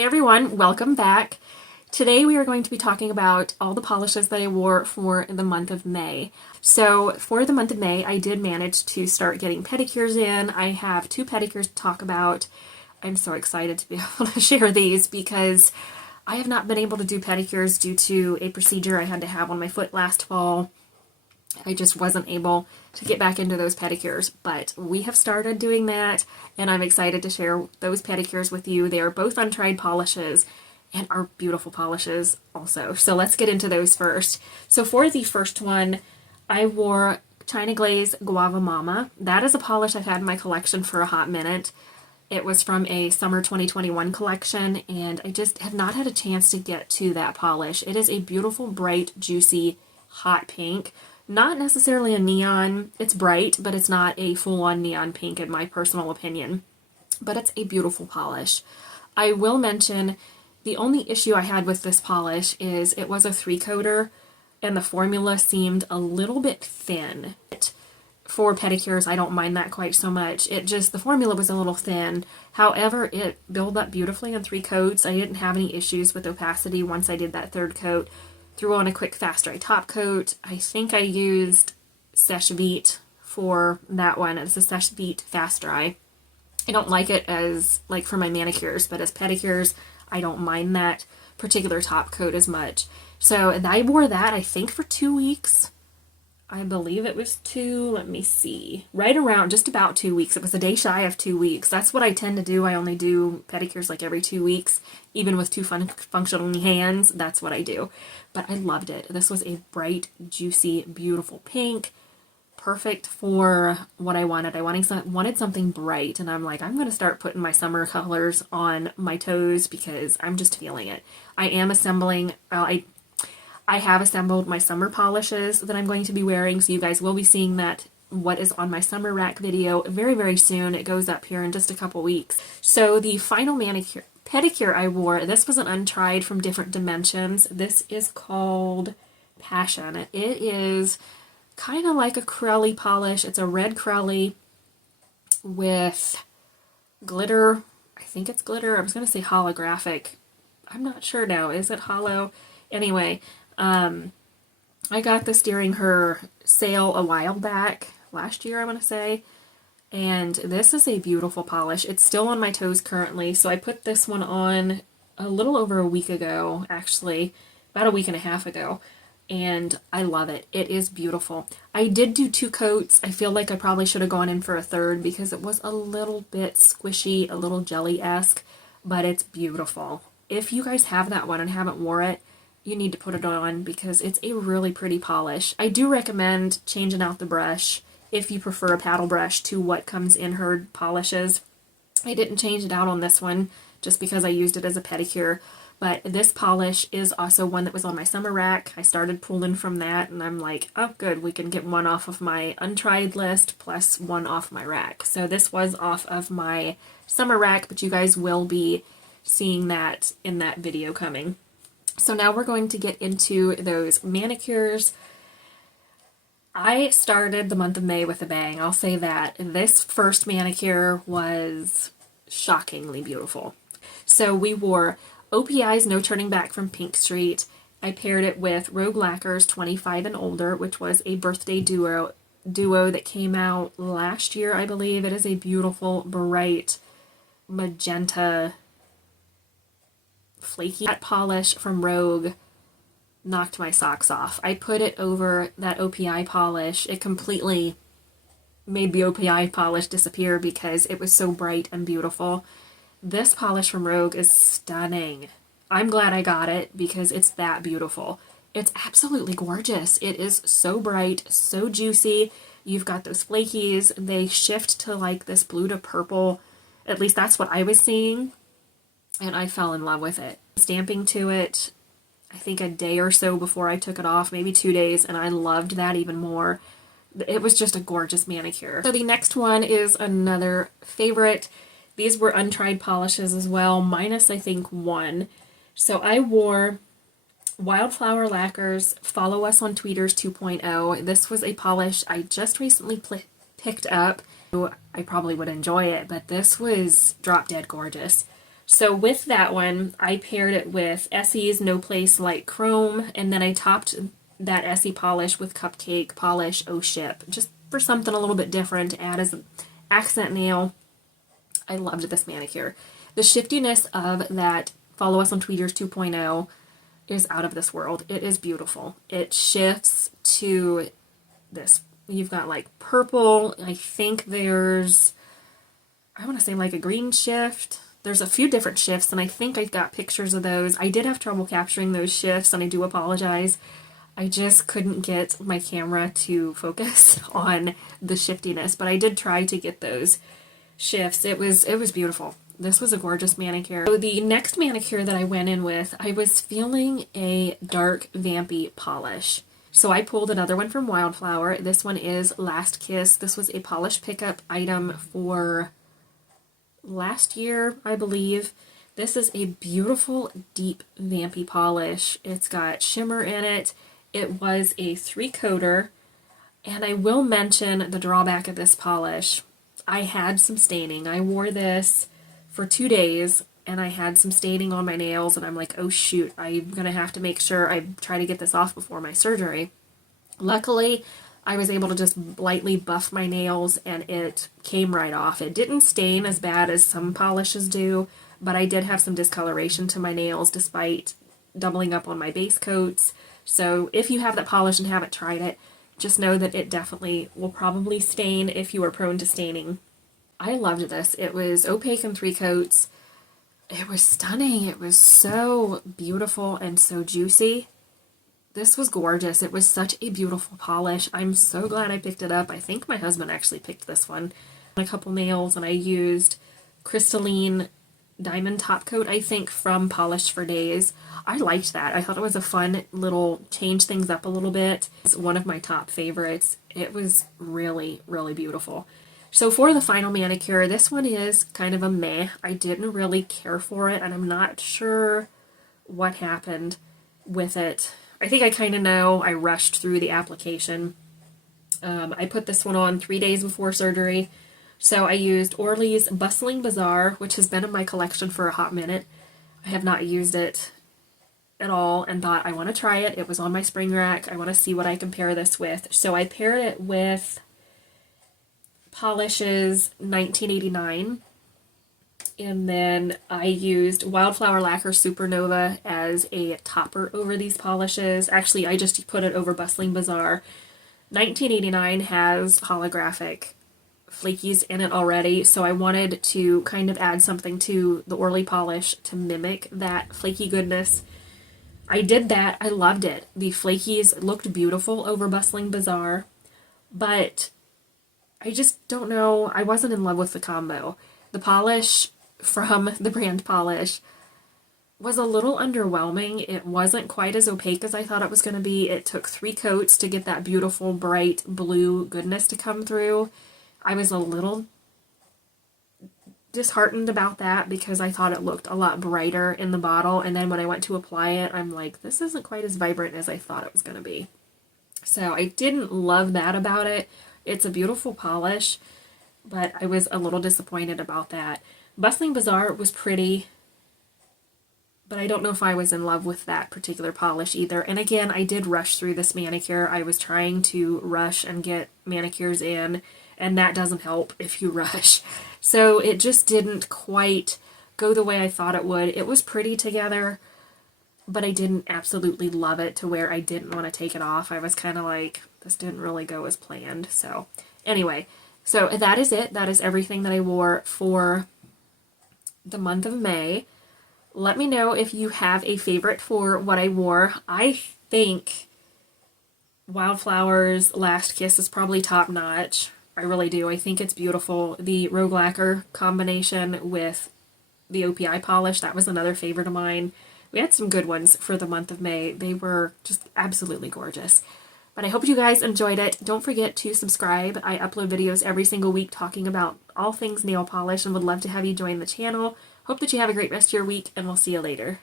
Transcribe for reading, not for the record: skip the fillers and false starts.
Hey everyone, welcome back. Today we are going to be talking about all the polishes that I wore for the month of May. So for the month of May, I did manage to start getting pedicures in. I have 2 pedicures to talk about. I'm so excited to be able to share these because I have not been able to do pedicures due to a procedure I had to have on my foot last fall. I just wasn't able to get back into those pedicures, but we have started doing that, and I'm excited to share those pedicures with you. They are both untried polishes and are beautiful polishes also. So let's get into those first. So for the first one, I wore China Glaze Guava Mama. That is a polish I've had in my collection for a hot minute. It was from a summer 2021 collection, and I just have not had a chance to get to that polish. It is a beautiful, bright, juicy, hot pink. Not necessarily a neon. It's bright, but it's not a full-on neon pink in my personal opinion. But it's a beautiful polish. I will mention the only issue I had with this polish is it was a 3-coater and the formula seemed a little bit thin. For pedicures, I don't mind that quite so much. The formula was a little thin. However, it built up beautifully in 3 coats. I didn't have any issues with opacity once I did that 3rd coat. Threw on a quick fast dry top coat. I think I used Seche Vite for that one. It's a Seche Vite fast dry. I don't like it as like for my manicures, but as pedicures, I don't mind that particular top coat as much. So I wore that, I think, for 2 weeks. I believe it was let me see, right around just about 2 weeks. It was a day shy of 2 weeks. That's what I tend to do. I only do pedicures like every 2 weeks, even with 2 functional hands. That's what I do. But I loved it. This was a bright, juicy, beautiful pink. Perfect for what I wanted. I wanted something bright, and I'm like, I'm going to start putting my summer colors on my toes because I'm just feeling it. I am assembling, I have assembled my summer polishes that I'm going to be wearing, so you guys will be seeing that, what is on my summer rack video very, very soon. It goes up here in just a couple weeks. So the final pedicure I wore, this was an untried from Different Dimensions. This is called Passion. It is kind of like a Crelly polish. It's a red Crelly with glitter. I think it's glitter. I was going to say holographic. I'm not sure now. Is it hollow? Anyway, I got this during her sale a while back, last year I want to say, and this is a beautiful polish. It's still on my toes currently, so I put this one on a little over a week ago, actually, about a week and a half ago, and I love it. It is beautiful. I did do 2 coats. I feel like I probably should have gone in for a 3rd because it was a little bit squishy, a little jelly-esque, but it's beautiful. If you guys have that one and haven't wore it, you need to put it on because it's a really pretty polish. I do recommend changing out the brush if you prefer a paddle brush to what comes in her polishes. I didn't change it out on this one just because I used it as a pedicure, but this polish is also one that was on my summer rack. I started pulling from that, and I'm like, oh good, we can get one off of my untried list plus one off my rack. So this was off of my summer rack, but you guys will be seeing that in that video coming. So now we're going to get into those manicures. I started the month of May with a bang, I'll say that. This first manicure was shockingly beautiful. So we wore OPI's No Turning Back from Pink Street. I paired it with Rogue Lacquer's 25 and Older, which was a birthday duo that came out last year, I believe. It is a beautiful, bright, magenta, flaky. That polish from Rogue knocked my socks off. I put it over that OPI polish. It completely made the OPI polish disappear because it was so bright and beautiful. This polish from Rogue is stunning. I'm glad I got it because it's that beautiful. It's absolutely gorgeous. It is so bright, so juicy. You've got those flakies. They shift to like this blue to purple. At least that's what I was seeing. And I fell in love with it. Stamping to it, I think a day or so before I took it off, maybe 2 days, and I loved that even more. It was just a gorgeous manicure. So the next one is another favorite. These were untried polishes as well, minus I think 1. So I wore Wildflower Lacquer's Follow Us on Tweeters 2.0. This was a polish I just recently picked up. I probably would enjoy it, but this was drop dead gorgeous. So with that one, I paired it with Essie's No Place Like Chrome, and then I topped that Essie polish with Cupcake Polish Oh Ship, just for something a little bit different to add as an accent nail. I loved this manicure. The shiftiness of that Follow Us on Tweeters 2.0 is out of this world. It is beautiful. It shifts to this. You've got like purple. I think there's, I want to say like a green shift. There's a few different shifts, and I think I've got pictures of those. I did have trouble capturing those shifts, and I do apologize. I just couldn't get my camera to focus on the shiftiness, but I did try to get those shifts. It was beautiful. This was a gorgeous manicure. So the next manicure that I went in with, I was feeling a dark vampy polish. So I pulled another one from Wildflower. This one is Last Kiss. This was a polish pickup item for last year, I believe. This is a beautiful, deep, vampy polish. It's got shimmer in it. It was a 3-coater, and I will mention the drawback of this polish. I had some staining. I wore this for 2 days, and I had some staining on my nails, and I'm like, oh shoot, I'm going to have to make sure I try to get this off before my surgery. Luckily, I was able to just lightly buff my nails, and it came right off. It didn't stain as bad as some polishes do, but I did have some discoloration to my nails despite doubling up on my base coats. So if you have that polish and haven't tried it, just know that it definitely will probably stain if you are prone to staining. I loved this. It was opaque in 3 coats. It was stunning. It was so beautiful and so juicy. This was gorgeous. It was such a beautiful polish. I'm so glad I picked it up. I think my husband actually picked this one. A couple nails, and I used crystalline diamond top coat, I think, from Polish for Days. I liked that. I thought it was a fun little change things up a little bit. It's one of my top favorites. It was really, really beautiful. So for the final manicure, this one is kind of a meh. I didn't really care for it, and I'm not sure what happened with it. I think I kind of know. I rushed through the application. I put this one on 3 days before surgery. So I used Orly's Bustling Bazaar, which has been in my collection for a hot minute. I have not used it at all and thought I want to try it. It was on my spring rack. I want to see what I can pair this with. So I paired it with Pahlish's 1989. And then I used Wildflower Lacquer Supernova as a topper over these polishes. Actually, I just put it over Bustling Bazaar. 1989 has holographic flakies in it already, so I wanted to kind of add something to the Orly polish to mimic that flaky goodness. I did that. I loved it. The flakies looked beautiful over Bustling Bazaar, but I just don't know. I wasn't in love with the combo. The polish from the brand Pahlish was a little underwhelming. It wasn't quite as opaque as I thought it was going to be. It took 3 coats to get that beautiful bright blue goodness to come through. I was a little disheartened about that because I thought it looked a lot brighter in the bottle, and then when I went to apply it, I'm like, this isn't quite as vibrant as I thought it was going to be. So I didn't love that about it. It's a beautiful polish, but I was a little disappointed about that. Bustling Bazaar was pretty, but I don't know if I was in love with that particular polish either. And again, I did rush through this manicure. I was trying to rush and get manicures in, and that doesn't help if you rush. So it just didn't quite go the way I thought it would. It was pretty together, but I didn't absolutely love it to where I didn't want to take it off. I was kind of like, this didn't really go as planned. So anyway, so that is it. That is everything that I wore for the month of May. Let me know if you have a favorite for what I wore. I think Wildflower's Last Kiss is probably top notch. I really do. I think it's beautiful. The Rogue Lacquer combination with the OPI polish, that was another favorite of mine. We had some good ones for the month of May. They were just absolutely gorgeous. But I hope you guys enjoyed it. Don't forget to subscribe. I upload videos every single week talking about all things nail polish and would love to have you join the channel. Hope that you have a great rest of your week, and we'll see you later.